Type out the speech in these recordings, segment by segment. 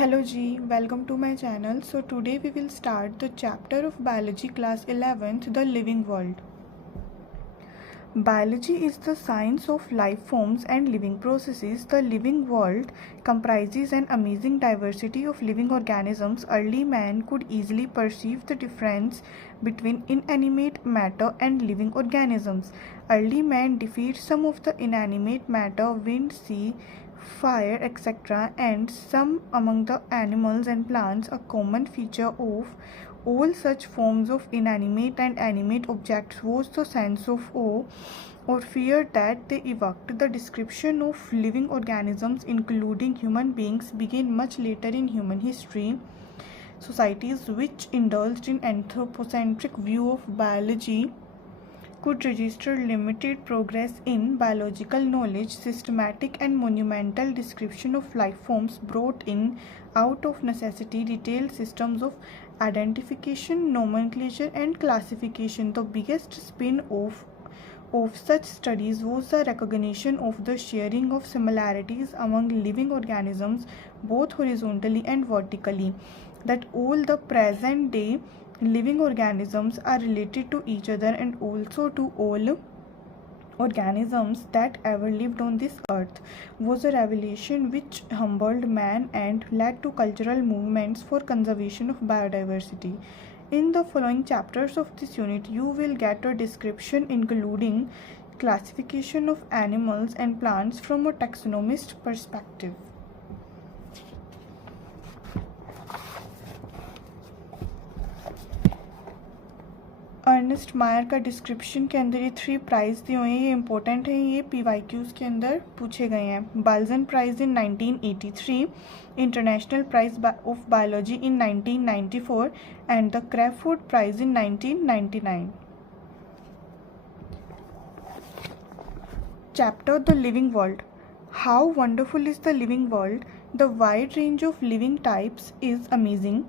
Hello G, welcome to my channel. So today we will start the chapter of biology class 11th, the living world. Biology is the science of life forms and living processes. The living world comprises an amazing diversity of living organisms. Early man could easily perceive the difference between inanimate matter and living organisms. Early man defeats some of the inanimate matter, wind, sea, fire, etc., and some among the animals and plants. A common feature of all such forms of inanimate and animate objects was the sense of awe or fear that they evoked. The description of living organisms, including human beings, began much later in human history. Societies which indulged in anthropocentric view of biology could register limited progress in biological knowledge. Systematic and monumental description of life forms brought in, out of necessity, detailed systems of identification, nomenclature, and classification. The biggest spin-off of such studies was the recognition of the sharing of similarities among living organisms, both horizontally and vertically, that all the present day living organisms are related to each other and also to all organisms that ever lived on this earth, was a revelation which humbled man and led to cultural movements for conservation of biodiversity. In the following chapters of this unit, you will get a description including classification of animals and plants from a taxonomist perspective. Ernst Mayr का description के अंदर ये 3 price दिए हुए हैं, ये important हैं, ये PYQs के अंदर पूछे गए हैं. Balzan prize in 1983, international prize of biology in 1994 and the Crafoord prize in 1999. Chapter The Living World. How wonderful is the living world? The wide range of living types is amazing.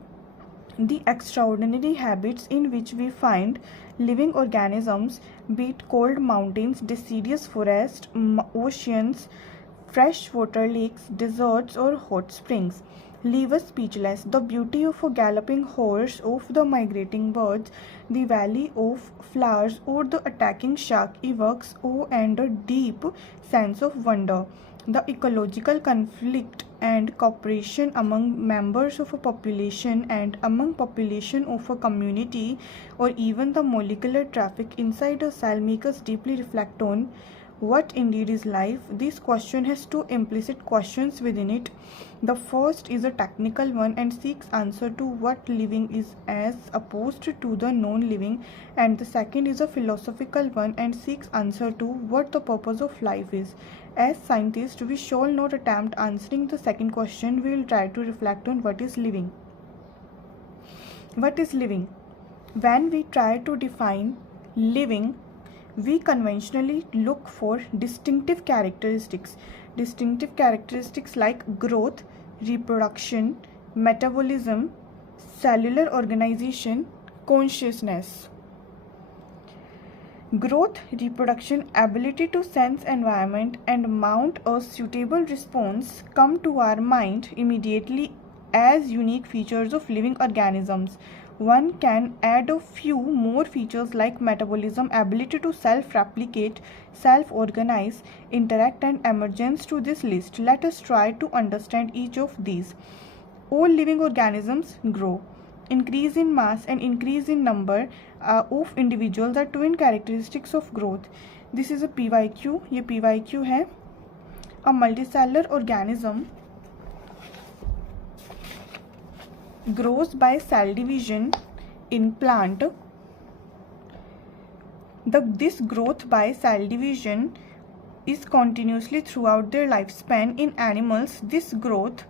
The extraordinary habits in which we find living organisms, be it cold mountains, deciduous forests, oceans, freshwater lakes, deserts, or hot springs, leave us speechless. The beauty of a galloping horse, of the migrating birds, the valley of flowers, or the attacking shark evokes awe and a deep sense of wonder. The ecological conflict and cooperation among members of a population and among population of a community, or even the molecular traffic inside a cell, make us deeply reflect on what indeed is life. This question has 2 implicit questions within it. The first is a technical one and seeks answer to what living is as opposed to the non-living, and the second is a philosophical one and seeks answer to what the purpose of life is. As scientists, we shall not attempt answering the second question. We will try to reflect on what is living. What is living? When we try to define living, we conventionally look for distinctive characteristics. Distinctive characteristics like growth, reproduction, metabolism, cellular organization, consciousness. Growth, reproduction, ability to sense environment and mount a suitable response come to our mind immediately as unique features of living organisms. One can add a few more features like metabolism, ability to self-replicate, self-organize, interact, and emergence to this list. Let us try to understand each of these. All living organisms grow. Increase in mass and increase in number of individuals are twin characteristics of growth. This is a PYQ. ये PYQ है. A multicellular organism grows by cell division in plant. This growth by cell division is continuously throughout their lifespan. In animals, this growth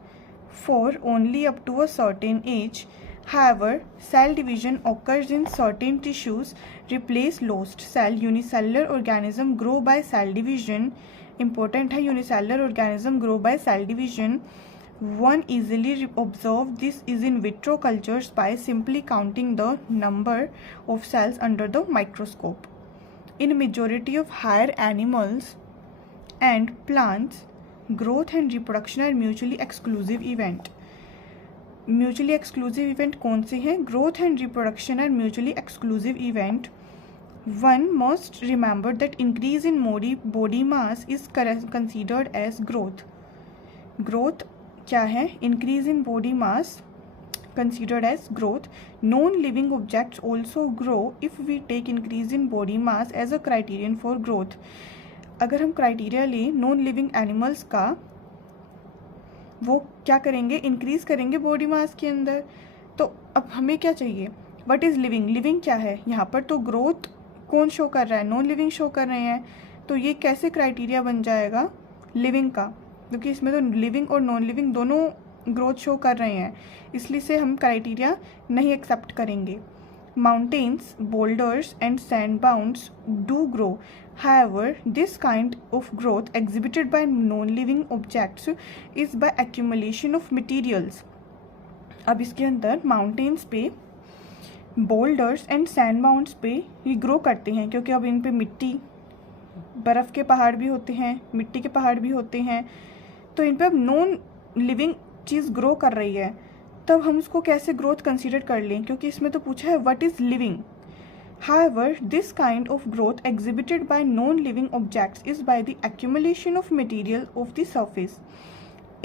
for only up to a certain age. However, cell division occurs in certain tissues, replace lost cell. Unicellular organism grow by cell division. Important है, unicellular organism grow by cell division. One easily observe this is in vitro cultures by simply counting the number of cells under the microscope. In majority of higher animals and plants, growth and reproduction are mutually exclusive event. Mutually exclusive event कौन से हैं? Growth and reproduction are mutually exclusive event. One must remember that increase in body mass is considered as growth. Growth क्या है? Increase in body mass considered as growth. Non-living objects also grow if we take increase in body mass as a criterion for growth. अगर हम criteria लें non living animals का, वो क्या करेंगे? Increase करेंगे बॉडी मास के अंदर. तो अब हमें क्या चाहिए? What is living? लिविंग क्या है? यहाँ पर तो ग्रोथ कौन शो कर रहा है? नॉन लिविंग शो कर रहे हैं. तो ये कैसे क्राइटेरिया बन जाएगा लिविंग का? क्योंकि इसमें तो लिविंग और नॉन लिविंग दोनों ग्रोथ शो कर रहे हैं, इसलिए से हम क्राइटेरिया नहीं एक्सेप्ट करेंगे. Mountains, boulders and sand bounds do grow. However, this kind of growth exhibited by non-living objects is by accumulation of materials. अब इसके अंदर माउंटेन्स पे, बोल्डर्स एंड सैंड माउंट्स पे ये ग्रो करते हैं, क्योंकि अब इन पे मिट्टी, बर्फ़ के पहाड़ भी होते हैं, मिट्टी के पहाड़ भी होते हैं. तो इन पे अब नॉन लिविंग चीज़ ग्रो कर रही है, तब हम उसको कैसे ग्रोथ कंसीडर कर लें? क्योंकि इसमें तो पूछा है what is living. However, this kind of growth exhibited by non-living objects is by the accumulation of material of the surface.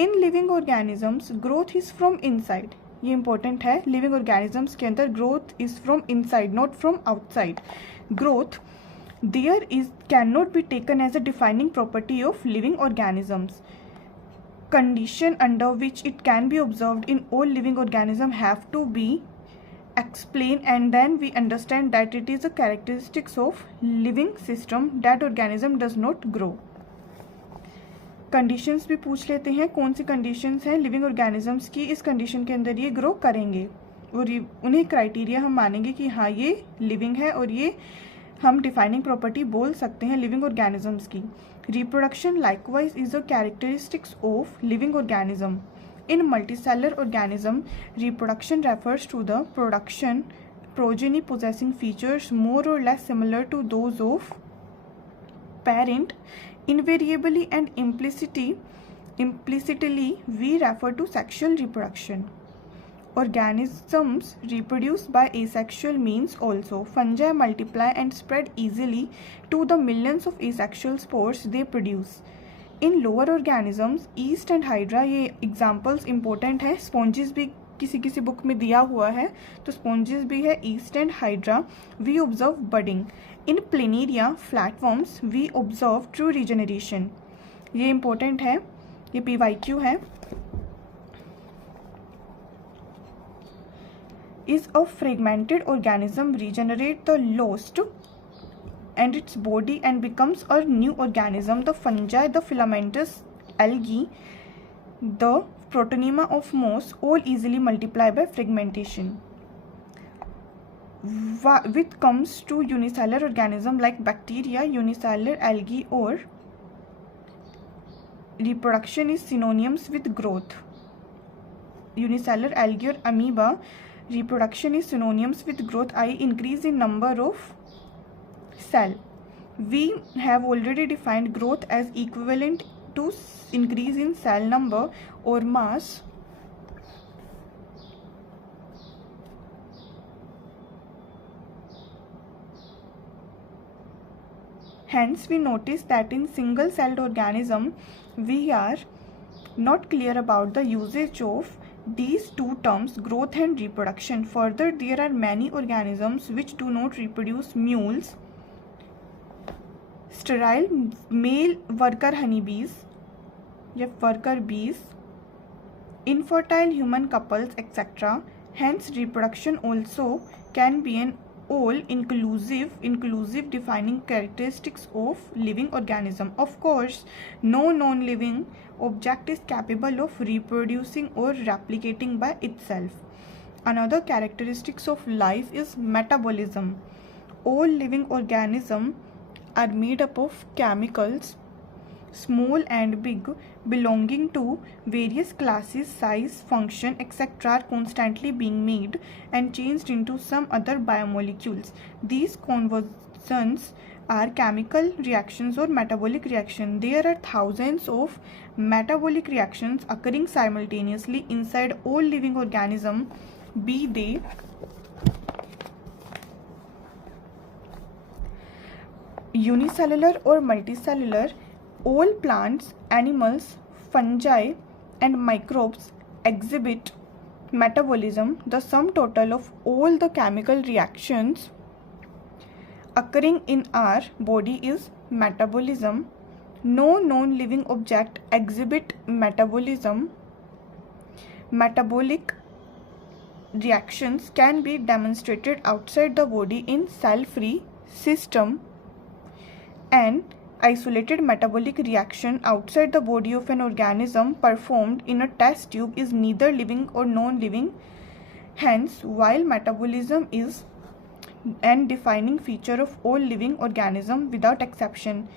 In living organisms, growth is from inside. ये important है. Living organisms के अंदर growth is from inside, not from outside. Growth there is cannot be taken as a defining property of living organisms. Condition under which it can be observed in all living organisms have to be explain, and then we understand that it is a characteristics of living system that organism does not grow. Conditions भी पूछ लेते हैं. कौन सी conditions हैं living organisms की? इस condition के अंदर ये ग्रो करेंगे और उन्हें क्राइटेरिया हम मानेंगे कि हाँ ये लिविंग है और ये हम डिफाइनिंग प्रॉपर्टी बोल सकते हैं लिविंग ऑर्गेनिजम्स की. Reproduction likewise is a characteristics of living organism. In multicellular organism, reproduction refers to the production progeny possessing features more or less similar to those of parent. Invariably and implicitly, we refer to sexual reproduction. Organisms reproduce by asexual means also. Fungi multiply and spread easily to the millions of asexual spores they produce. In lower organisms, east and hydra, ये examples important है. Sponges भी किसी किसी book में दिया हुआ है, तो स्पॉन्जेस भी है yeast and hydra. We observe budding. In planaria flatworms we observe true regeneration. ये इंपॉर्टेंट है, ये PYQ है. Is a fragmented organism regenerate the lost and its body and becomes a new organism. The fungi, the filamentous algae, the protonema of moss all easily multiply by fragmentation. With comes to unicellular organism like bacteria, unicellular algae or reproduction is synonymous with growth. Unicellular algae or amoeba, reproduction is synonymous with growth, i.e. increase in number of cell. We have already defined growth as equivalent to increase in cell number or mass. Hence, we notice that in single-celled organism, we are not clear about the usage of these two terms, growth and reproduction. Further, there are many organisms which do not reproduce. Mules, sterile male worker honeybees या worker bees, infertile human couples, etc. Hence, reproduction also can be an all-inclusive defining characteristics of living organism. Of course, no non-living object is capable of reproducing or replicating by itself. Another characteristics of life is metabolism. All living organisms are made up of chemicals, small and big, belonging to various classes, size, function, etc. are constantly being made and changed into some other biomolecules. These conversions are chemical reactions or metabolic reaction. There are thousands of metabolic reactions occurring simultaneously inside all living organisms, be they unicellular or multicellular. All plants, animals, fungi, and microbes exhibit metabolism. The sum total of all the chemical reactions occurring in our body is metabolism. No non-living object exhibit metabolism. Metabolic reactions can be demonstrated outside the body in cell-free system. An isolated metabolic reaction outside the body of an organism performed in a test tube is neither living or non-living. Hence, while metabolism is an defining feature of all living organism without exception.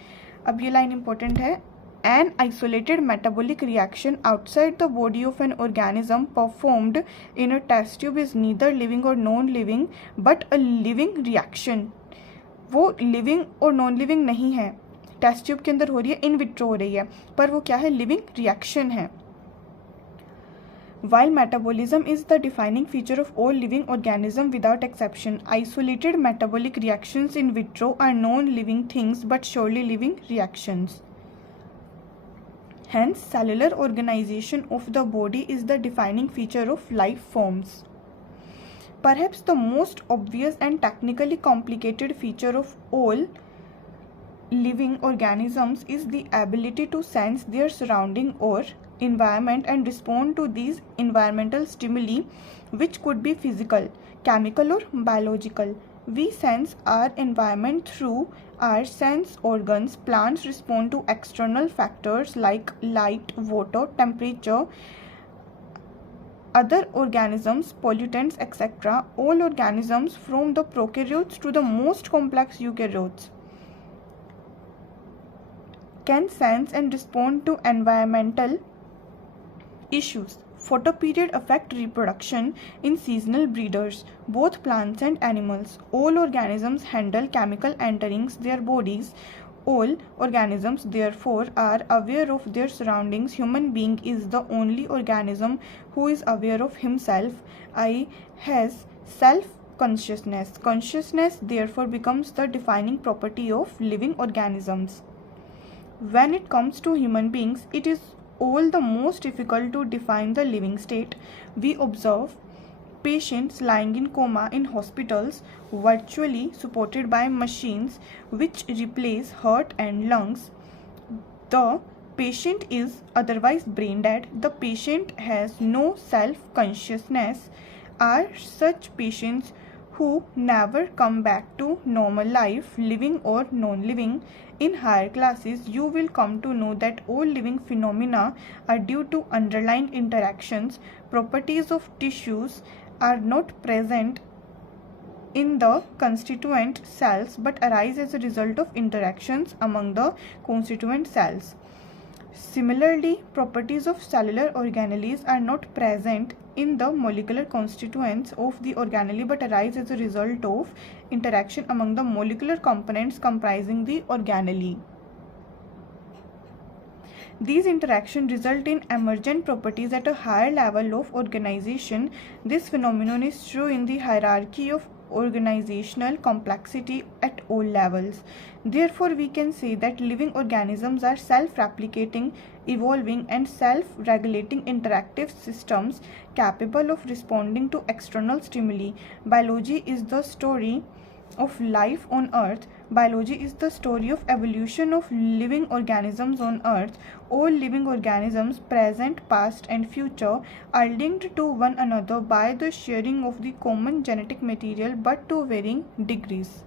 अब ये line important है. An isolated metabolic reaction outside the body of an organism performed in a test tube is neither living or non-living but a living reaction. वो living और non living नहीं है, test tube के अंदर हो रही है, इन विट्रो हो रही है, पर वो क्या है, लिविंग रिएक्शन है. While metabolism is the defining feature of all living organisms without exception, isolated metabolic reactions in vitro are non-living things but surely living reactions. Hence, cellular organization of the body is the defining feature of life forms. Perhaps the most obvious and technically complicated feature of all living organisms is the ability to sense their surrounding or environment and respond to these environmental stimuli, which could be physical, chemical, or biological. We sense our environment through our sense organs. Plants respond to external factors like light, water, temperature, other organisms, pollutants, etc. All organisms from the prokaryotes to the most complex eukaryotes can sense and respond to environmental issues. Photoperiod affect reproduction in seasonal breeders, both plants and animals. All organisms handle chemical enterings their bodies. All organisms therefore are aware of their surroundings. Human being is the only organism who is aware of himself. I has self-consciousness. Consciousness therefore becomes the defining property of living organisms. When it comes to human beings, it is all the most difficult to define the living state. We observe patients lying in coma in hospitals, virtually supported by machines which replace heart and lungs. The patient is otherwise brain dead. The patient has no self-consciousness. Are such patients who never come back to normal life, living or non-living? In higher classes, you will come to know that all living phenomena are due to underlying interactions. Properties of tissues are not present in the constituent cells but arise as a result of interactions among the constituent cells. Similarly, properties of cellular organelles are not present in the molecular constituents of the organelle but arise as a result of interaction among the molecular components comprising the organelle. These interactions result in emergent properties at a higher level of organization. This phenomenon is true in the hierarchy of organizational complexity at all levels. Therefore, we can say that living organisms are self-replicating, evolving, and self-regulating interactive systems capable of responding to external stimuli. Biology is the story of life on Earth. Biology is the story of evolution of living organisms on Earth. All living organisms, present, past, and future, are linked to one another by the sharing of the common genetic material, but to varying degrees.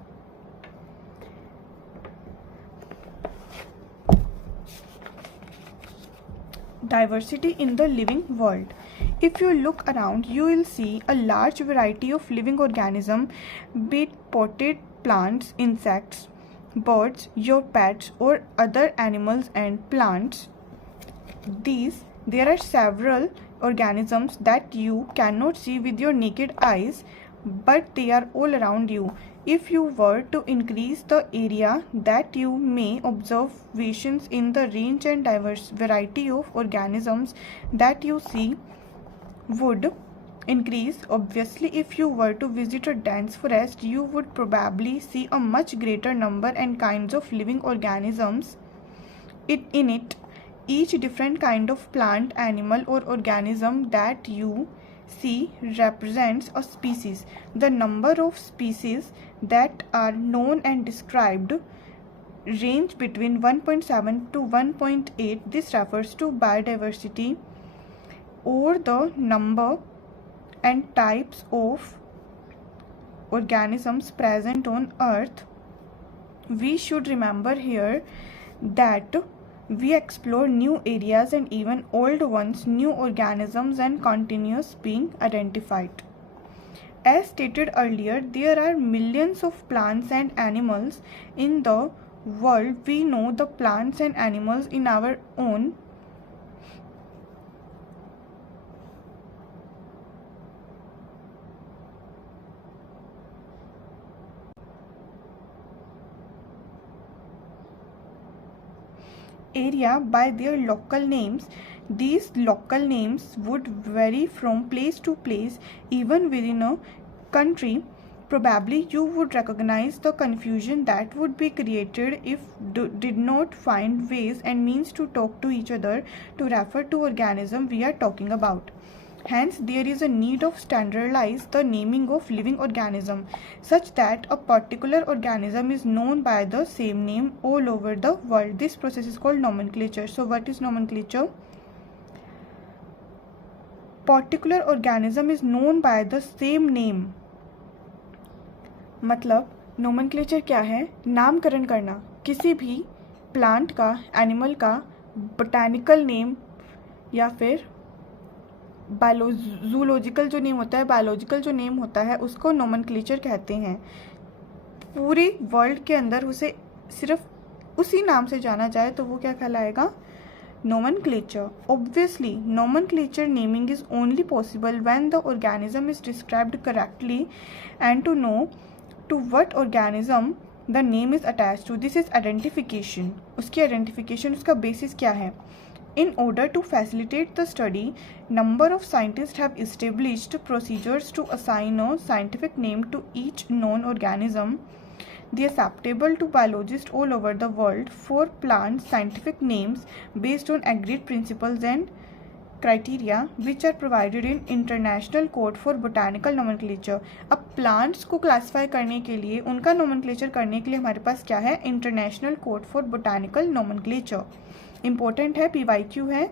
Diversity in the living world. If you look around, you will see a large variety of living organisms, be it potted plants, insects, birds, your pets, or other animals and plants. There are several organisms that you cannot see with your naked eyes, but they are all around you. If you were to increase the area that you may observations in the range and diverse variety of organisms that you see would increase. Obviously, if you were to visit a dense forest, you would probably see a much greater number and kinds of living organisms in it. Each different kind of plant, animal, or organism that you see represents a species. The number of species that are known and described range between 1.7 to 1.8. This refers to biodiversity, or the number and types of organisms present on Earth. We should remember here that we explore new areas and even old ones, new organisms and continuous being identified. As stated earlier, there are millions of plants and animals in the world. We know the plants and animals in our own area by their local names. These local names would vary from place to place, even within a country. Probably you would recognize the confusion that would be created if did not find ways and means to talk to each other to refer to organism we are talking about. Hence, there is a need of standardize the naming of living organism such that a particular organism is known by the same name all over the world. This process is called nomenclature. So, what is nomenclature? Particular organism is known by the same name. मतलब nomenclature क्या है? नामकरण करना किसी भी plant का, animal का botanical name या फिर जूलॉजिकल जो नेम होता है, बायोलॉजिकल जो नेम होता है, उसको नोमेनक्लेचर कहते हैं. पूरी वर्ल्ड के अंदर उसे सिर्फ उसी नाम से जाना जाए तो वो क्या कहलाएगा? Nomenclature. Obviously, nomenclature naming is only possible when the organism is described correctly and to know to what organism the name is attached to. This is identification. उसकी identification, उसका basis क्या है? In order to facilitate the study, number of scientists have established procedures to assign a scientific name to each known organism. They are acceptable to biologists all over the world. For plants, scientific names based on agreed principles and criteria which are provided in International Code for Botanical Nomenclature. अब plants को classify करने के लिए, उनका nomenclature करने के लिए हमारे पास क्या है? International Code for Botanical Nomenclature. Important है, PYQ है,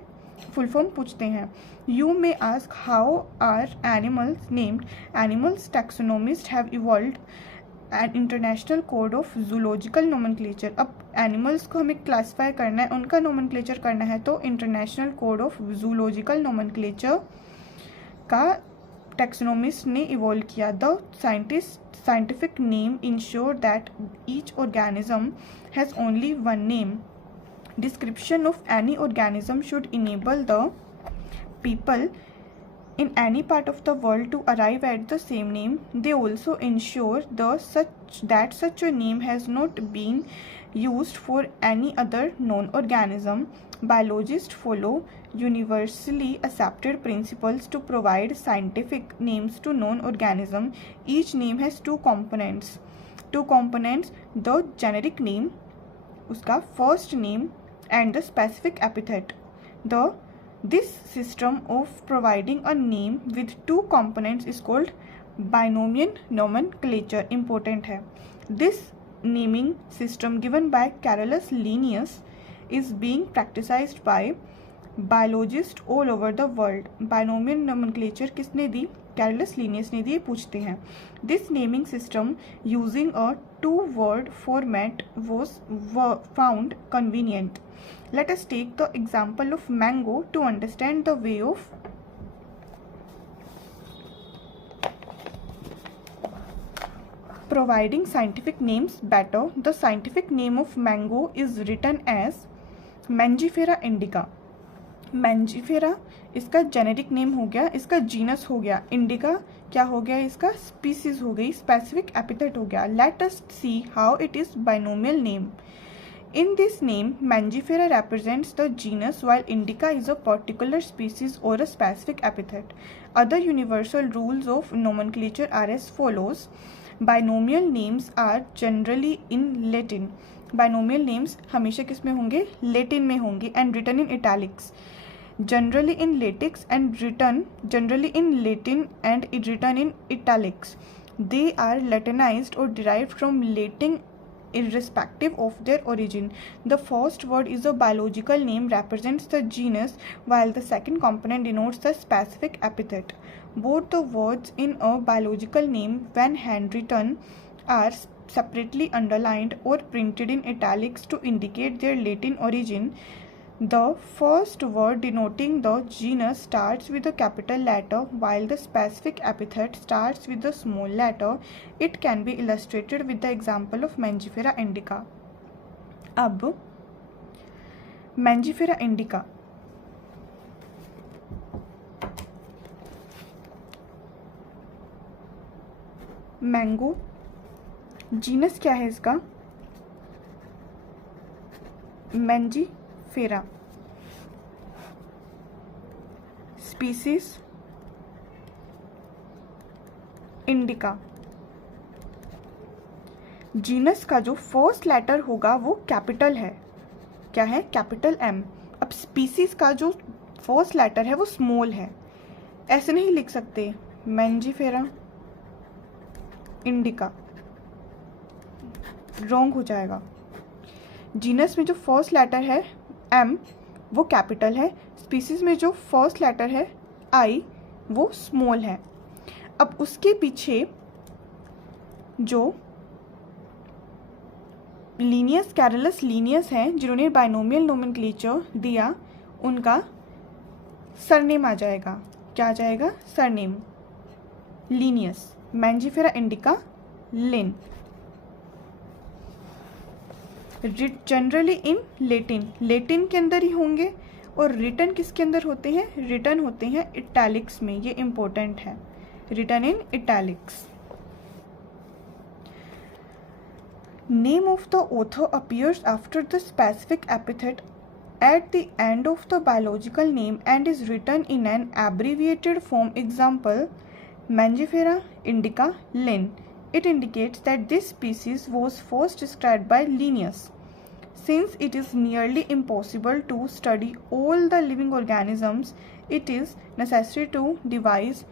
फुल फॉर्म पूछते हैं. You may ask how are animals named? Animals taxonomists have evolved an international code of zoological nomenclature. अब एनिमल्स को हमें क्लासीफाई करना है, उनका नोमेनक्लेचर करना है, तो international code of zoological nomenclature का टैक्सोनॉमिस्ट ने इवॉल्व किया. The scientific name ensure that each organism has only one name. Description of any organism should enable the people in any part of the world to arrive at the same name. They also ensure that such a name has not been used for any other known organism. Biologists follow universally accepted principles to provide scientific names to known organisms. Each name has two components. The generic name, उसका first name, and the specific epithet. This system of providing a name with two components is called binomial nomenclature. Important है. This naming system given by Carolus Linnaeus is being practiced by biologists all over the world. Binomial nomenclature किसने दी? Carolus Linnaeus ने दी. पूछते हैं. This naming system using a two-word format was found convenient. Let us take the example of mango to understand the way of providing scientific names better. The scientific name of mango is written as Mangifera indica. Mangifera इसका generic name हो गया, इसका genus हो गया। Indica क्या हो गया, इसका स्पीसीज हो गई, स्पेसिफिक एपिथेट हो गया। Let us see how it is binomial name. In this name, Mangifera represents the genus while Indica is a particular species or a specific epithet. Other universal rules of nomenclature are as follows. Binomial names are generally in Latin. Binomial names हमेशा किस में होंगे, Latin में होंगे and written in italics. Generally in latex and written, generally in Latin and written in italics. They are Latinized or derived from Latin irrespective of their origin. The first word is a biological name, represents the genus, while the second component denotes the specific epithet. Both the words in a biological name, when handwritten, are separately underlined or printed in italics to indicate their Latin origin. The first word denoting the genus starts with a capital letter, while the specific epithet starts with a small letter. It can be illustrated with the example of Mangifera indica. अब Mangifera indica mango, genus क्या है इसका, Mangifera. Species indica. Genus का जो first letter होगा वो capital है, क्या है, कैपिटल एम। अब स्पीसीज का जो फर्स्ट लेटर है वो स्मॉल है, ऐसे नहीं लिख सकते मैंजीफेरा इंडिका, रॉन्ग हो जाएगा। जीनस में जो फर्स्ट लेटर है एम वो कैपिटल है, स्पीसीज में जो फर्स्ट लेटर है आई वो स्मॉल है। अब उसके पीछे जो लीनियस, कैरलस लीनियस हैं जिन्होंने बाइनोमियल नोमेनक्लेचर दिया, उनका सरनेम आ जाएगा, क्या आ जाएगा, surname Linnaeus. Mangifera indica Lin. Generally in Latin, Latin के अंदर ही होंगे, और रिटर्न किसके अंदर होते हैं, रिटर्न होते हैं इटैलिक्स में, ये इंपॉर्टेंट है, return in italics. Name of the author appears after the specific epithet at the end of the biological name and is written in an abbreviated form. Example, Mangifera indica Linn. It indicates that this species was first described by Linnaeus. Since it is nearly impossible to study all the living organisms, it is necessary to devise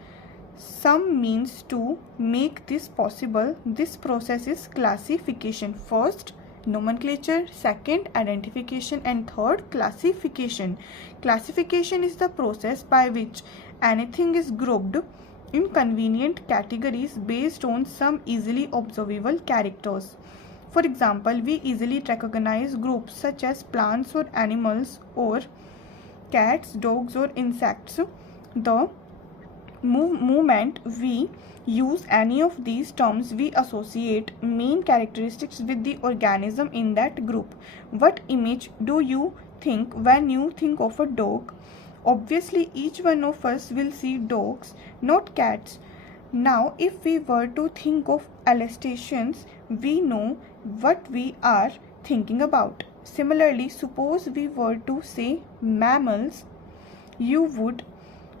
some means to make this possible. This process is classification. First, nomenclature, second, identification, and third, classification. Classification is the process by which anything is grouped in convenient categories based on some easily observable characters. For example, we easily recognize groups such as plants or animals, or cats, dogs, or insects. The moment we use any of these terms, we associate main characteristics with the organism in that group. What image do you think when you think of a dog? Obviously, each one of us will see dogs, not cats. Now, if we were to think of illustrations, we know what we are thinking about. Similarly, suppose we were to say mammals, you would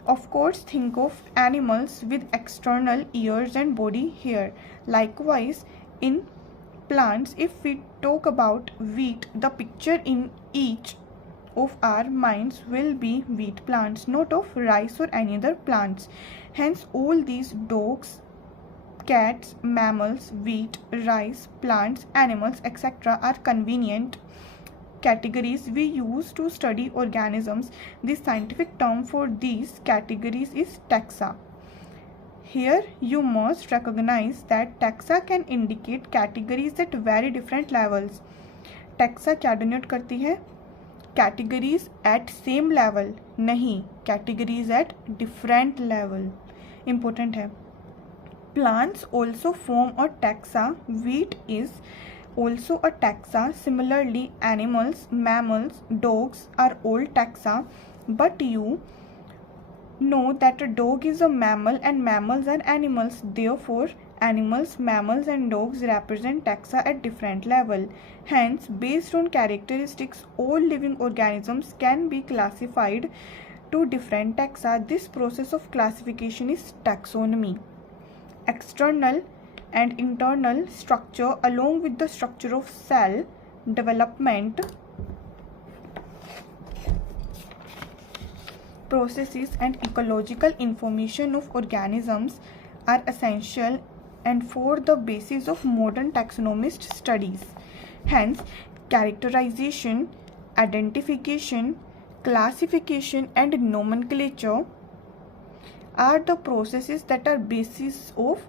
of course think of animals with external ears and body hair. Likewise, in plants, if we talk about wheat, the picture in each of our minds will be wheat plants, not of rice or any other plants. Hence, all these dogs, cats, mammals, wheat, rice, plants, animals, etc. are convenient categories we use to study organisms. The scientific term for these categories is taxa. Here you must recognize that taxa can indicate categories at very different levels. Taxa क्या denote करती है, categories at same level, नहीं, categories at different level, important है। Plants also form a taxa. Wheat is also a taxa. Similarly, animals, mammals, dogs are all taxa. But you know that a dog is a mammal and mammals are animals. Therefore, animals, mammals and dogs represent taxa at different level. Hence, based on characteristics, all living organisms can be classified to different taxa. This process of classification is taxonomy. External and internal structure along with the structure of cell development processes and ecological information of organisms are essential and for the basis of modern taxonomist studies. Hence, characterization, identification, classification and nomenclature are the processes that are basis of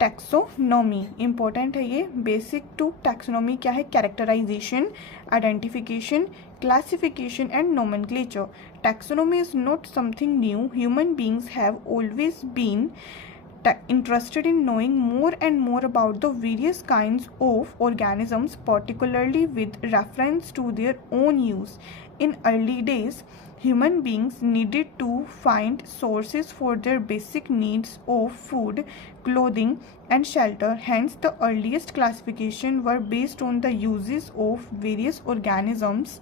taxonomy. Important है ये. Basic to taxonomy क्या है? Characterization, identification, classification and nomenclature. Taxonomy is not something new. Human beings have always been interested in knowing more and more about the various kinds of organisms, particularly with reference to their own use. In early days, human beings needed to find sources for their basic needs of food, clothing, and shelter. Hence, the earliest classification were based on the uses of various organisms.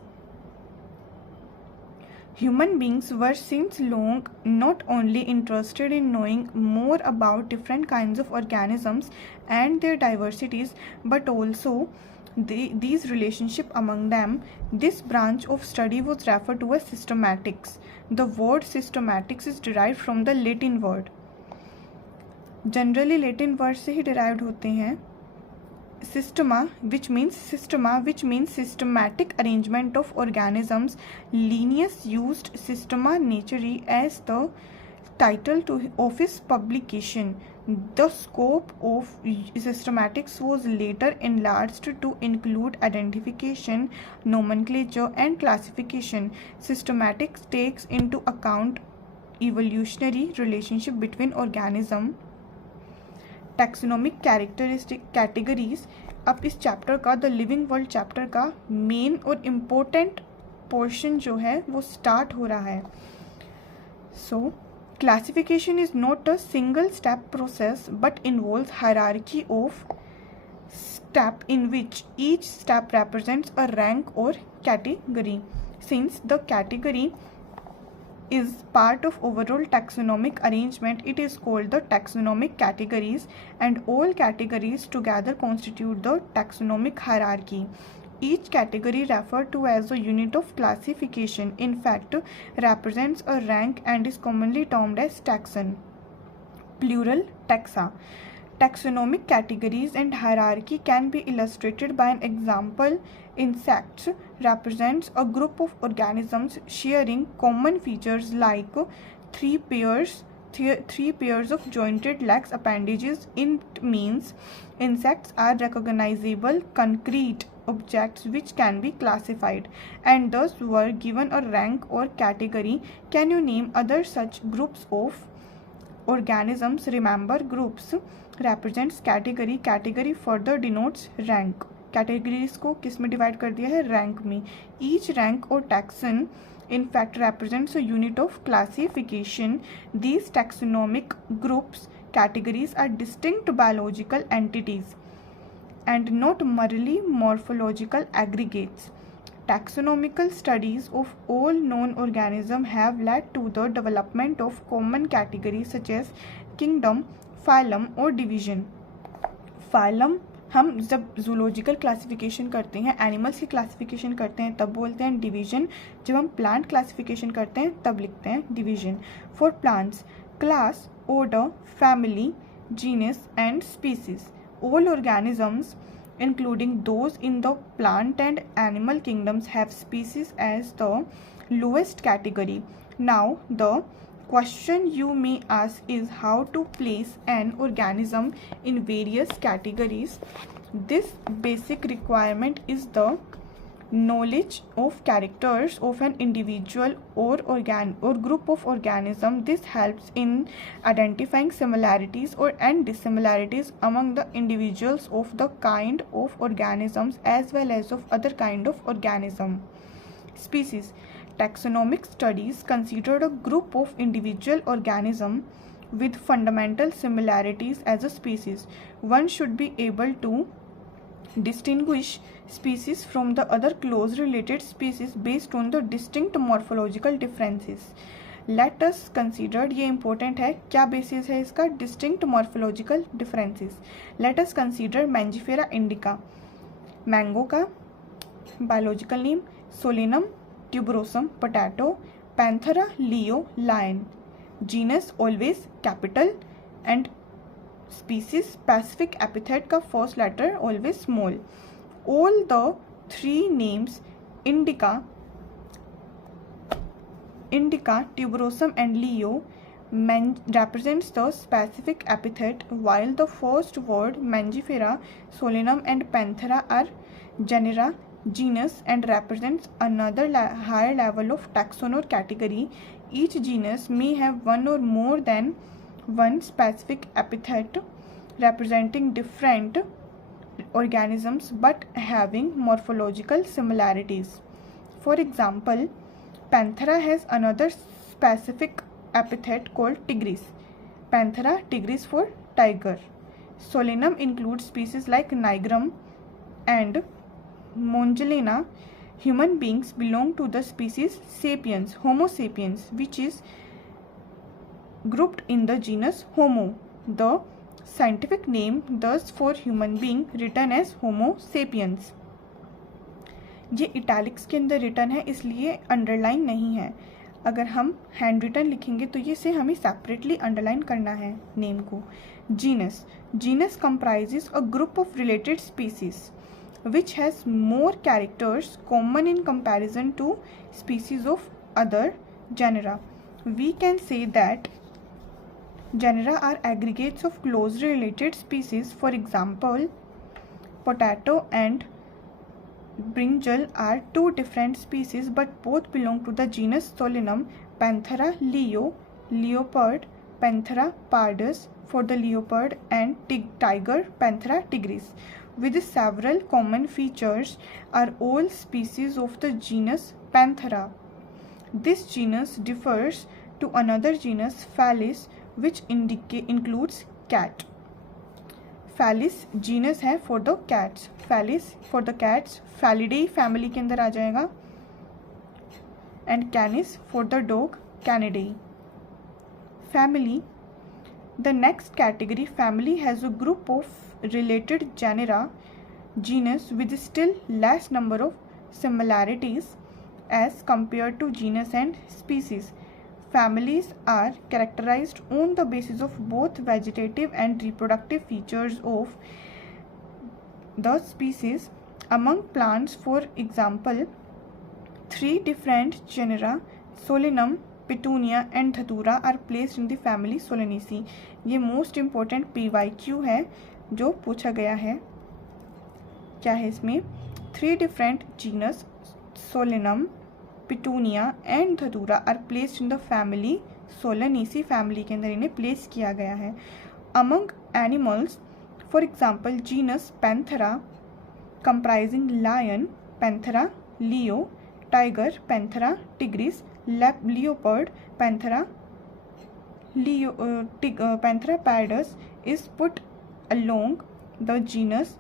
Human beings were since long not only interested in knowing more about different kinds of organisms and their diversities, but also these relationship among them. This branch of study was referred to as systematics. The word systematics is derived from the Latin word. Generally Latin word से ही derived होते हैं. Systema, which means systematic arrangement of organisms. Linnaeus used Systema Naturae as the title of his publication. The scope of systematics was later enlarged to include identification, nomenclature, and classification. Systematics takes into account evolutionary relationship between organisms. Taxonomic characteristic categories. अब इस chapter का, the living world chapter का main और important portion जो है वो start हो रहा है. सो classification is not a single step process but involves hierarchy of step in which each step represents a rank or category. Since the category is part of overall taxonomic arrangement, it is called the taxonomic categories, and all categories together constitute the taxonomic hierarchy. Each category referred to as a unit of classification, in fact, represents a rank and is commonly termed as taxon. Plural taxa. Taxonomic categories and hierarchy can be illustrated by an example. Insects represents a group of organisms sharing common features like three pairs of jointed legs appendages. It means insects are recognizable concrete objects which can be classified and thus were given a rank or category. Can you name other such groups of organisms? Remember, groups represents category. Category further denotes rank. Categories को किस में divide कर दिया है? Rank में. Each rank और taxon in fact represents a unit of classification. These taxonomic groups categories are distinct biological entities and not merely morphological aggregates. Taxonomical studies of all known organisms have led to the development of common categories such as kingdom, phylum or division. Phylum हम जब zoological classification करते हैं, animals की classification करते हैं तब बोलते हैं डिवीजन. जब हम प्लांट क्लासिफिकेशन करते हैं तब लिखते हैं division. For plants, class, order, family, genus and species. All organisms including those in the plant and animal kingdoms have species as the lowest category. Now the question you may ask is how to place an organism in various categories. This basic requirement is the knowledge of characters of an individual or group of organisms. This helps in identifying similarities and dissimilarities among the individuals of the kind of organisms as well as of other kind of organism. Species. Taxonomic studies considered a group of individual organisms with fundamental similarities as a species. One should be able to distinguish species from the other close related species based on the distinct morphological differences. Let us consider, ये important है, क्या basis है इसका? Distinct morphological differences. Let us consider Mangifera indica, mango का biological name, Solanum tuberosum potato, Panthera leo lion, genus always capital and species specific epithet का first letter always small. All the three names indica, tuberosum and leo represents the specific epithet, while the first word Mangifera, Solanum and Panthera are genera, genus and represents another higher level of taxon or category. Each genus may have one or more than one specific epithet representing different organisms but having morphological similarities. For example, Panthera has another specific epithet called tigris. Panthera tigris for tiger. Solanum includes species like nigrum and Mongelena. Human beings belong to the species sapiens, Homo sapiens, which is grouped in the genus Homo. The scientific name thus for human being written as Homo sapiens. ये italics के अंदर return है इसलिए underline नहीं है. अगर हम hand written लिखेंगे तो ये से हमें सेपरेटली अंडरलाइन करना है नेम को. Genus comprises a group of related species which has more characters common in comparison to species of other genera. We can say that genera are aggregates of closely related species. For example, potato and brinjal are two different species but both belong to the genus Solanum. Panthera leo, leopard, Panthera pardus for the leopard, and tiger, Panthera tigris, with several common features, are all species of the genus Panthera. This genus differs to another genus Felis, which includes cat. Felis genus है for the cats. Felis for the cats. Felidae family के अंदर आ जाएगा. And Canis for the dog, Canidae. Family. The next category, family, has a group of related genera, genus with still less number of similarities as compared to genus and species. Families are characterized on the basis of both vegetative and reproductive features of the species. Among plants, for example, three different genera, Solanum, Petunia and Dhatura, are placed in the family Solanaceae. ये most important PYQ है जो पूछा गया है. क्या है इसमें? Three different genus Solanum, Petunia and Dhatura are placed in the family Solanaceae. family के अंदर इन्हें place किया गया है. Among animals, for example, genus Panthera comprising lion, Panthera leo, tiger, Panthera tigris, leopard, Panthera pardus is put along the genus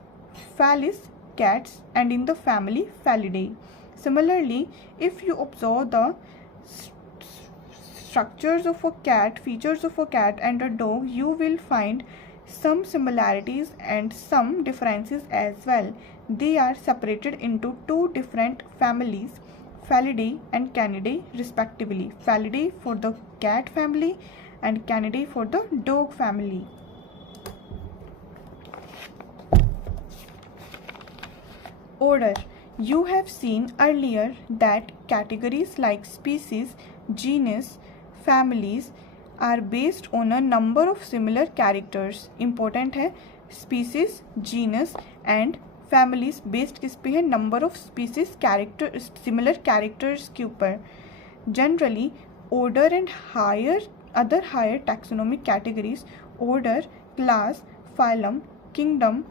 Felis, cats, and in the family Felidae. Similarly, if you observe the structures of a cat, features of a cat and a dog, you will find some similarities and some differences as well. They are separated into two different families, Felidae and Canidae respectively. Felidae for the cat family and Canidae for the dog family. Order. You have seen earlier that categories like species, genus, families are based on a number of similar characters. Important है, species, genus and families based किस पे है? Number of species, character, similar characters के ऊपर. Generally, order and other higher taxonomic categories, order, class, phylum, kingdom,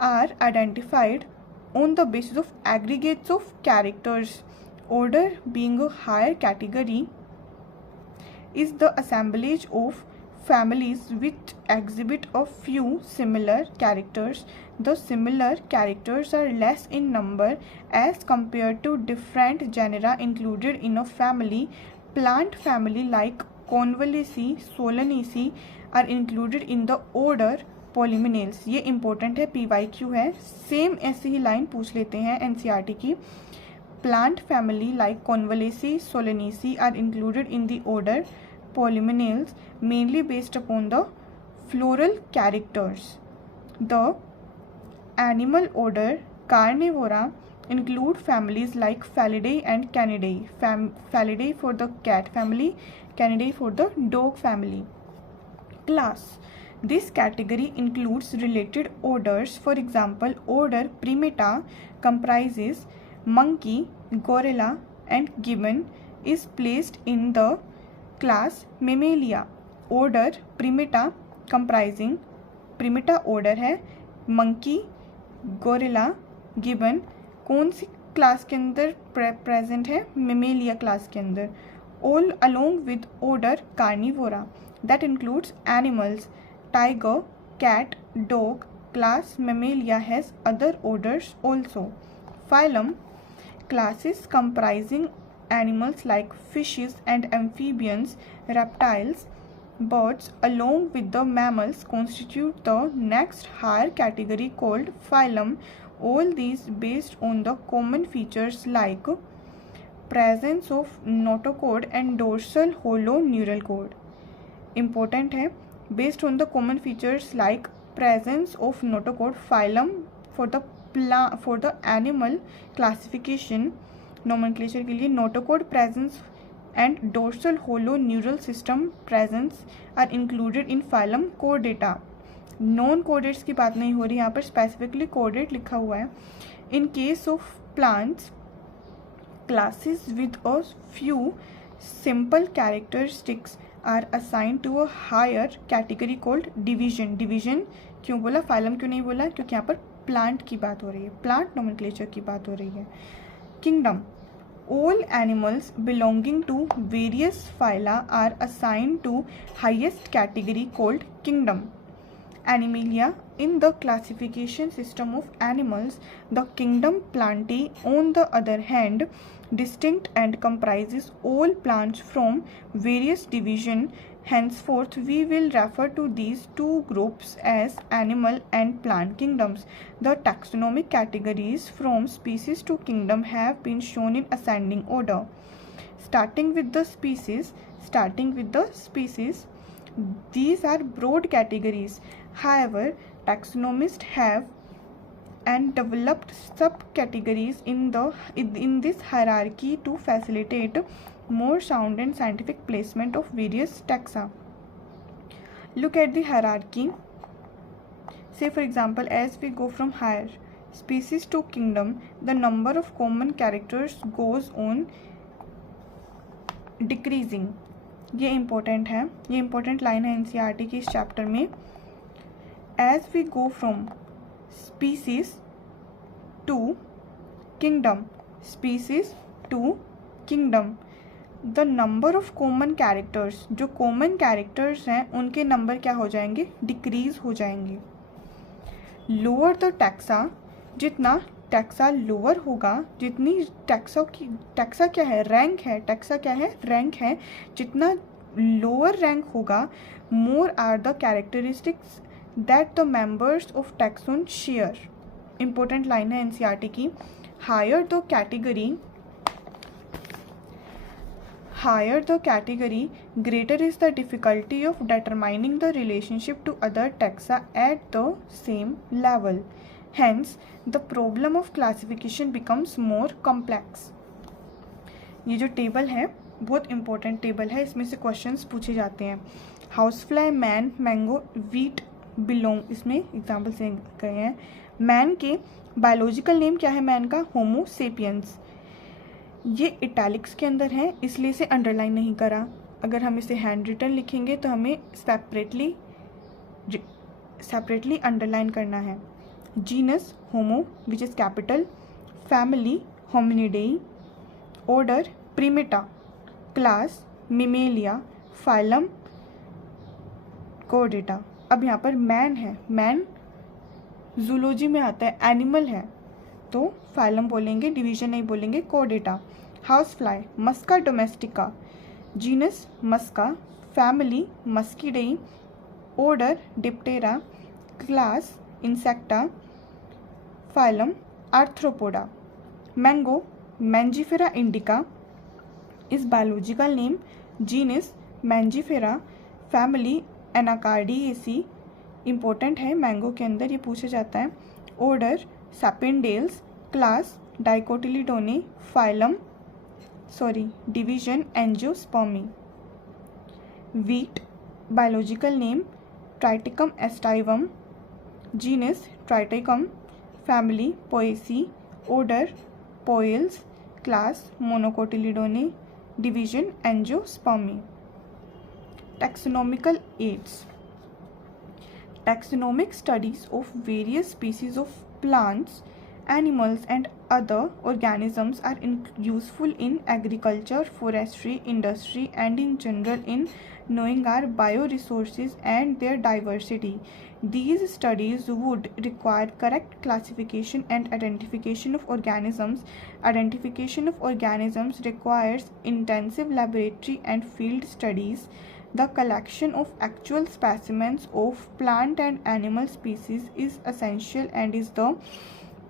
are identified on the basis of aggregates of characters Order, being a higher category, is the assemblage of families which exhibit a few similar characters. The similar characters are less in number as compared to different genera included in a family. Plant family like Convolvulaceae, Solanaceae are included in the order Polyminales. ये important है, PYQ है, same ऐसी ही line पूछ लेते हैं NCERT की. Plant family like Convolvulaceae, Solanaceae are included in the order Polyminales, mainly based upon the floral characters. The animal order Carnivora include families like Felidae and Canidae. Felidae for the cat family, Canidae for the dog family. Class. This category includes related orders. For example, order Primata comprises monkey, gorilla and gibbon is placed in the class Mammalia. Order Primata comprising Primata order है, monkey, gorilla, gibbon कौन सी class के अंदर present है? Mammalia class के अंदर. All along with order Carnivora that includes animals. Tiger, cat, dog class Mammalia has other orders also. Phylum. Classes comprising animals like fishes and amphibians, reptiles, birds along with the mammals constitute the next higher category called phylum. All these based on the common features like presence of notochord and dorsal hollow neural cord. Important है, based on the common features like presence of notochord. Phylum for the animal classification nomenclature के लिए notochord presence and dorsal hollow neural system presence are included in phylum chordata. Non कोडेट्स की बात नहीं हो रही, यहाँ पर स्पेसिफिकली कोडेट लिखा हुआ है. In case of plants, classes with a few simple characteristics are assigned to a higher category called division. Division क्यों बोला, फाइलम क्यों नहीं बोला? क्योंकि यहाँ पर प्लांट की बात हो रही है, प्लांट नोमेनक्लेचर की बात हो रही है. Kingdom. All animals belonging to various phyla are assigned to highest category called kingdom. Animalia. In the classification system of animals, the kingdom Plantae, on the other hand, distinct and comprises all plants from various divisions. Henceforth, we will refer to these two groups as animal and plant kingdoms. The taxonomic categories from species to kingdom have been shown in ascending order. Starting with the species, these are broad categories. However, taxonomists have and developed subcategories in this hierarchy to facilitate more sound and scientific placement of various taxa. Look at the hierarchy. Say for example, as we go from higher species to kingdom, the number of common characters goes on decreasing. ये important है, ये important line है NCERT की इस chapter में. As we go from species to kingdom, the number of common characters, जो common characters हैं उनके नंबर क्या हो जाएंगे? डिक्रीज हो जाएंगे. लोअर द टैक्सा, जितना टैक्सा लोअर होगा, जितनी टैक्सा क्या है? रैंक है. टैक्सा क्या है? रैंक है. जितना लोअर रैंक होगा, more are the characteristics that the members of taxon share. Important line है एनसीईआरटी की. Higher the category, greater is the difficulty of determining the relationship to other taxa at the same level. Hence, the problem of classification becomes more complex. ये जो table है बहुत important table है, इसमें से questions पूछे जाते हैं. House fly, man, mango, wheat, belong, इसमें एग्जाम्पल से गए हैं. मैन के बायोलॉजिकल नेम क्या है? मैन का होमो सेपियंस. ये इटैलिक्स के अंदर है इसलिए इसे अंडरलाइन नहीं करा. अगर हम इसे हैंड रिटन लिखेंगे तो हमें सेपरेटली अंडरलाइन करना है. Genus Homo which is capital, family Hominidae, order Primata, class Mammalia, phylum Chordata. अब यहाँ पर मैन है, मैन जूलॉजी में आता है, एनिमल है तो फाइलम बोलेंगे, डिवीजन नहीं बोलेंगे, कोडेटा. House fly Musca domestica, genus Musca, family Muscidae, order Diptera, class Insecta, phylum Arthropoda. Mango Mangifera indica is biological name, genus Mangifera, family Anacardiaceae. Important है, मैंगो के अंदर ये पूछा जाता है. Order Sapindales, class Dicotyledonae, division Angiospermae. Wheat biological name Triticum aestivum, genus Triticum, family Poaceae, order Poales, class Monocotyledonae, division Angiospermae. Taxonomical aids. Taxonomic studies of various species of plants, animals and other organisms are useful in agriculture, forestry, industry and in general in knowing our bioresources and their diversity. These studies would require correct classification and identification of organisms. Identification of organisms requires intensive laboratory and field studies. The collection of actual specimens of plant and animal species is essential and is the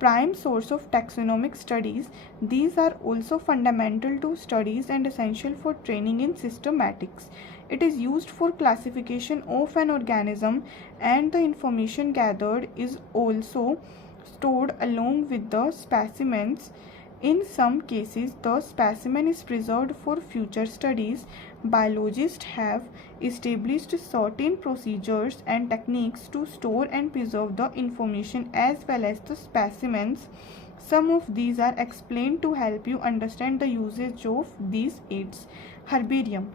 prime source of taxonomic studies. These are also fundamental to studies and essential for training in systematics. It is used for classification of an organism, and the information gathered is also stored along with the specimens. In some cases, the specimen is preserved for future studies. Biologists have established certain procedures and techniques to store and preserve the information as well as the specimens. Some of these are explained to help you understand the usage of these aids. Herbarium.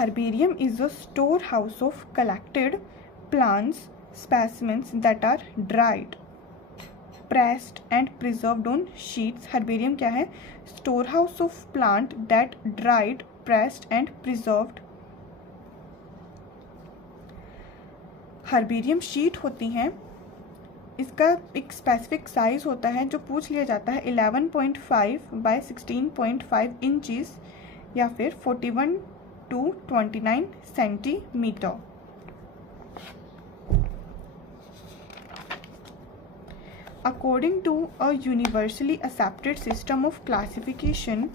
Herbarium is a storehouse of collected plants specimens that are dried, pressed and preserved on sheets. Herbarium क्या है? Storehouse of plant that dried, pressed and preserved. Herbarium sheet होती हैं, इसका एक specific size होता है जो पूछ लिया जाता है 11.5 by 16.5 इंचेस या फिर 41 to 29 centimetre. According to a universally accepted system of classification,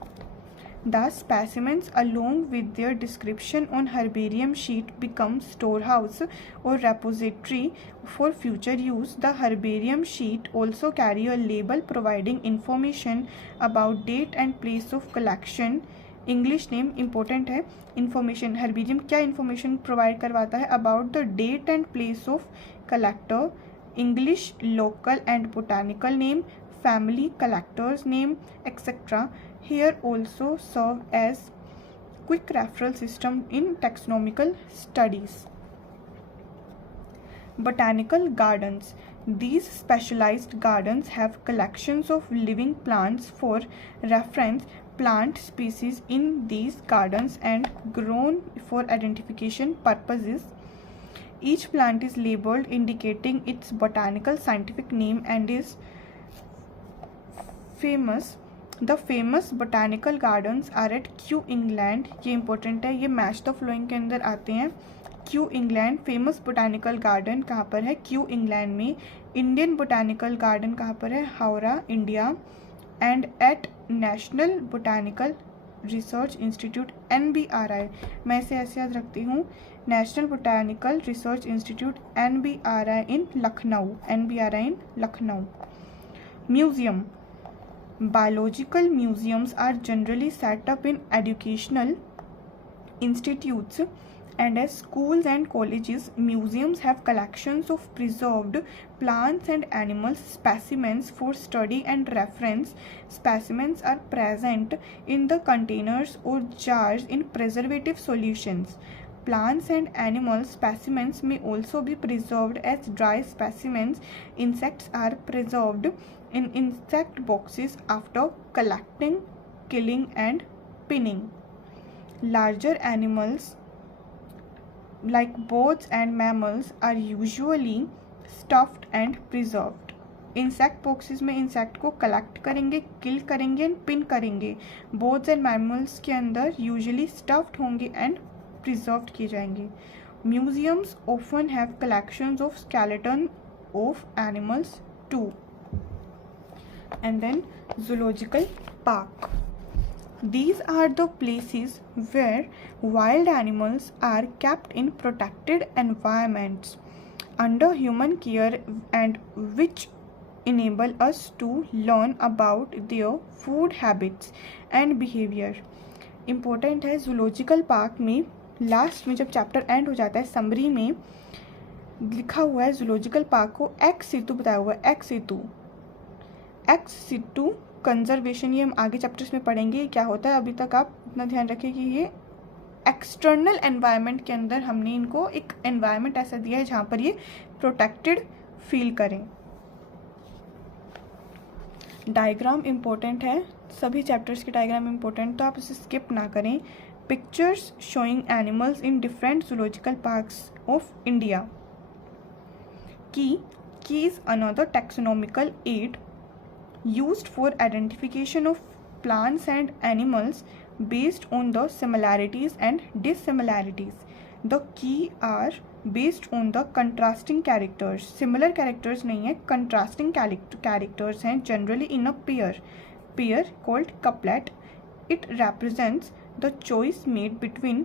the specimens along with their description on herbarium sheet become storehouse or repository for future use. The herbarium sheet also carry a label providing information about date and place of collection. English name important है. Information herbarium क्या information provide करवाता है? About the date and place of collector. English local and botanical name, family, collector's name, etc. Here also serve as quick referral system in taxonomical studies. Botanical gardens. These specialized gardens have collections of living plants for reference. Plant species in these gardens and grown for identification purposes. Each plant is labeled indicating its botanical scientific name and is famous. The famous botanical gardens are at Kew, England. ये important है, ये match the flowing के अंदर आते हैं. Kew England famous botanical garden कहाँ पर है? क्यू इंग्लैंड में. इंडियन बोटानिकल गार्डन कहाँ पर है? Howrah, India. And at national botanical research institute NBRI. मैं इसे ऐसे याद रखती हूँ, national botanical research institute NBRI in Lucknow. NBRI in Lucknow. Museum. Biological museums are generally set up in educational institutes and as schools and colleges. Museums have collections of preserved plants and animal specimens for study and reference. Specimens are present in the containers or jars in preservative solutions. Plants and animal specimens may also be preserved as dry specimens. Insects are preserved in insect boxes after collecting, killing, and pinning. Larger animals like birds and mammals are usually stuffed and preserved. Insect boxes में insect को collect करेंगे, kill करेंगे and pin करेंगे. Birds and mammals के अंदर usually stuffed होंगे and preserved किए जाएंगे. Museums often have collections of skeleton of animals too. And then zoological park. These are the places where wild animals are kept in protected environments under human care and which enable us to learn about their food habits and behavior. Important है zoological park में last में जब chapter and हो जाता है summary में लिखा हुआ है zoological park को एक्स सितु बताया हुआ है. एक्स सितु कंजर्वेशन, ये हम आगे चैप्टर्स में पढ़ेंगे क्या होता है. अभी तक आप इतना ध्यान रखें कि ये एक्सटर्नल एनवायरनमेंट के अंदर हमने इनको एक एनवायरनमेंट ऐसा दिया है जहाँ पर ये प्रोटेक्टेड फील करें. डायग्राम इम्पोर्टेंट है, सभी चैप्टर्स के डायग्राम इम्पोर्टेंट, तो आप इसे स्किप ना करें. Pictures showing animals in different zoological parks of India. Key is another taxonomical aid used for identification of plants and animals based on the similarities and dissimilarities. The key are based on the contrasting characters. Similar characters नहीं है, contrasting characters हैं generally in a pair called couplet. It represents the choice made between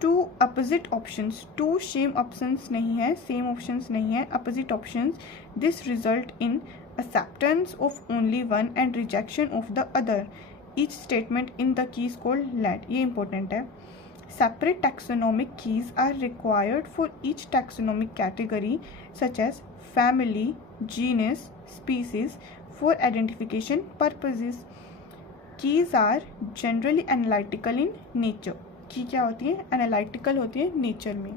two opposite options. Two same options नहीं है, same options नहीं है, opposite options. This result in acceptance of only one and rejection of the other. Each statement in the key is called let. ये important है. Separate taxonomic keys are required for each taxonomic category such as family, genus, species for identification purposes. Keys are generally analytical in nature. की क्या होती है? Analytical होती है nature में.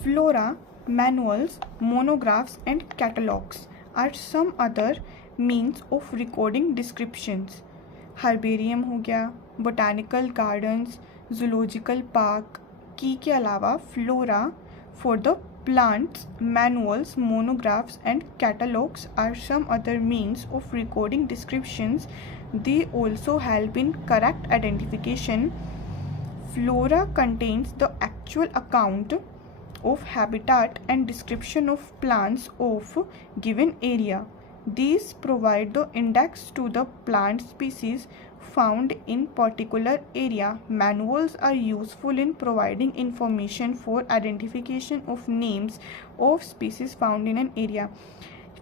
Flora, manuals, monographs and catalogs are some other means of recording descriptions. Herbarium हो गया, botanical gardens, zoological park की के अलावा flora for the plants, manuals, monographs and catalogs are some other means of recording descriptions. They also help in correct identification. Flora contains the actual account of habitat and description of plants of given area. These provide the index to the plant species found in particular area. Manuals are useful in providing information for identification of names of species found in an area.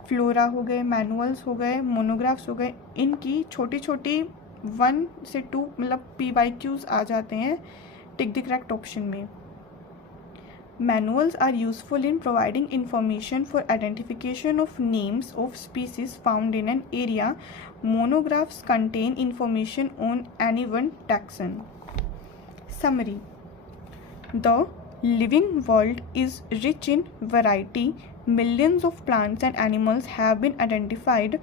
Flora हो गए, manuals हो गए, monographs हो गए, इनकी छोटी छोटी 1 से 2 मतलब PYQs आ जाते हैं टिक द करेक्ट ऑप्शन में. Manuals are useful in providing information for identification of names of species found in an area. Monographs contain information on any one taxon. Summary. The living world is rich in variety. Millions of plants and animals have been identified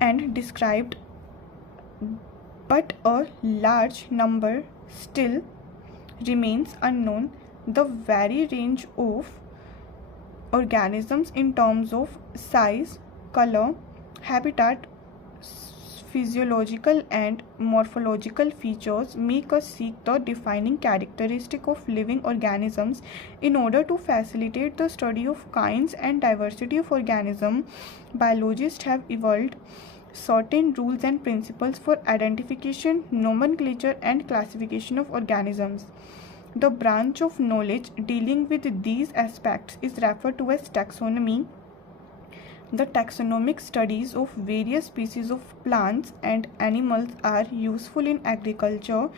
and described, but a large number still remains unknown. The very range of organisms in terms of size, color, habitat, physiological and morphological features make us seek the defining characteristic of living organisms. In order to facilitate the study of kinds and diversity of organisms, biologists have evolved certain rules and principles for identification, nomenclature and classification of organisms. The branch of knowledge dealing with these aspects is referred to as taxonomy. The taxonomic studies of various species of plants and animals are useful in agriculture,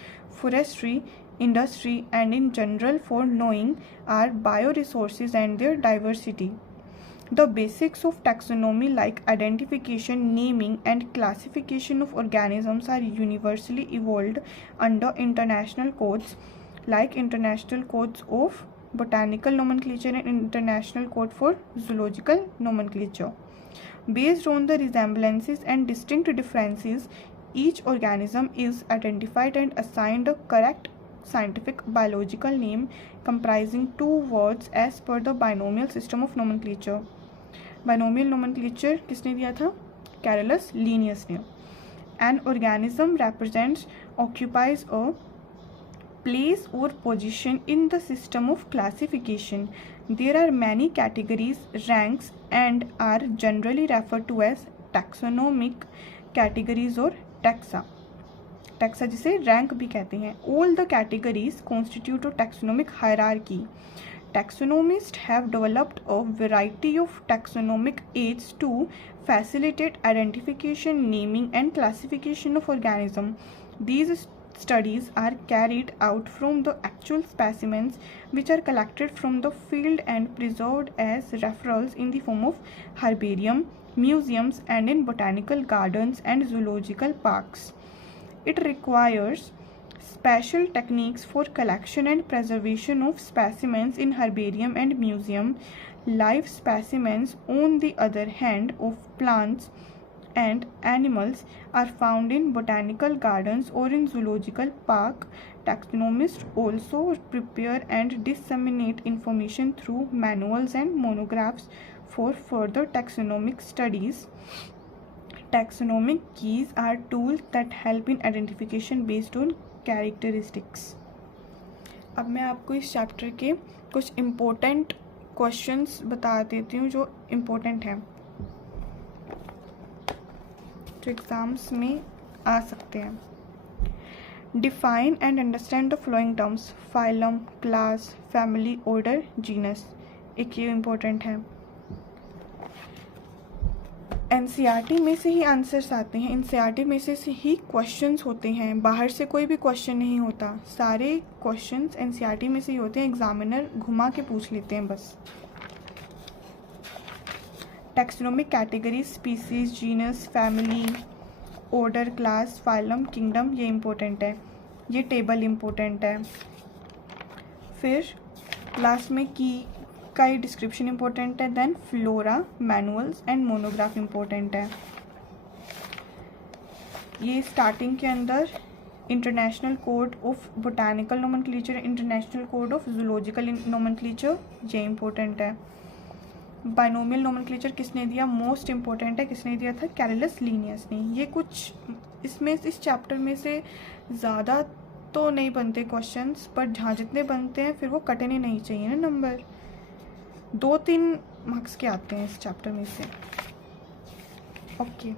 forestry, industry, and in general for knowing our bioresources and their diversity. The basics of taxonomy like identification, naming and classification of organisms are universally evolved under international codes like International Codes of Botanical Nomenclature and International Code for Zoological Nomenclature. Based on the resemblances and distinct differences, each organism is identified and assigned a correct scientific biological name comprising 2 words as per the binomial system of nomenclature. Binomial nomenclature किसने दिया था? Carolus Linnaeus ने. An organism represents, occupies a place or position in the system of classification. There are many categories, ranks, and are generally referred to as taxonomic categories or taxa. Taxa जिसे rank भी कहते हैं. All the categories constitute a taxonomic hierarchy. Taxonomists have developed a variety of taxonomic aids to facilitate identification, naming, and classification of organisms. These studies are carried out from the actual specimens which are collected from the field and preserved as referrals in the form of herbarium, museums, and in botanical gardens and zoological parks. It requires special techniques for collection and preservation of specimens in herbarium and museum. Live specimens, on the other hand, of plants and animals are found in botanical gardens or in zoological park. Taxonomists also prepare and disseminate information through manuals and monographs for further taxonomic studies. Taxonomic keys are tools that help in identification based on characteristics. अब मैं आपको इस chapter के कुछ important questions बता देती हूँ जो इम्पोर्टेंट हैं, जो एग्जाम्स में आ सकते हैं. Define and understand the flowing terms: phylum, class, family, order, genus. एक ये इम्पोर्टेंट है. एनसीईआरटी में से ही आंसर्स आते हैं, एनसीईआरटी में से ही क्वेश्चंस होते हैं, बाहर से कोई भी क्वेश्चन नहीं होता. सारे क्वेश्चंस एनसीईआरटी में से ही होते हैं, एग्जामिनर घुमा के पूछ लेते हैं बस. Taxonomic category: species, genus, family, order, class, phylum, kingdom. ये इम्पोर्टेंट है, ये टेबल इम्पोर्टेंट है. फिर लास्ट में की का ये डिस्क्रिप्शन इम्पोर्टेंट है. Then flora, manuals and monograph important है. ये स्टार्टिंग के अंदर international code of botanical nomenclature, international code of zoological nomenclature, ये इम्पोर्टेंट है. बाइनोमियल नोमेनक्लेचर किसने दिया? मोस्ट इम्पोर्टेंट है. किसने दिया था? कैरोलस लीनियस ने. ये कुछ इसमें इस चैप्टर में से ज़्यादा तो नहीं बनते क्वेश्चंस, पर जहाँ जितने बनते हैं फिर वो कटने नहीं चाहिए ना नंबर. 2-3 मार्क्स के आते हैं इस चैप्टर में से. ओके.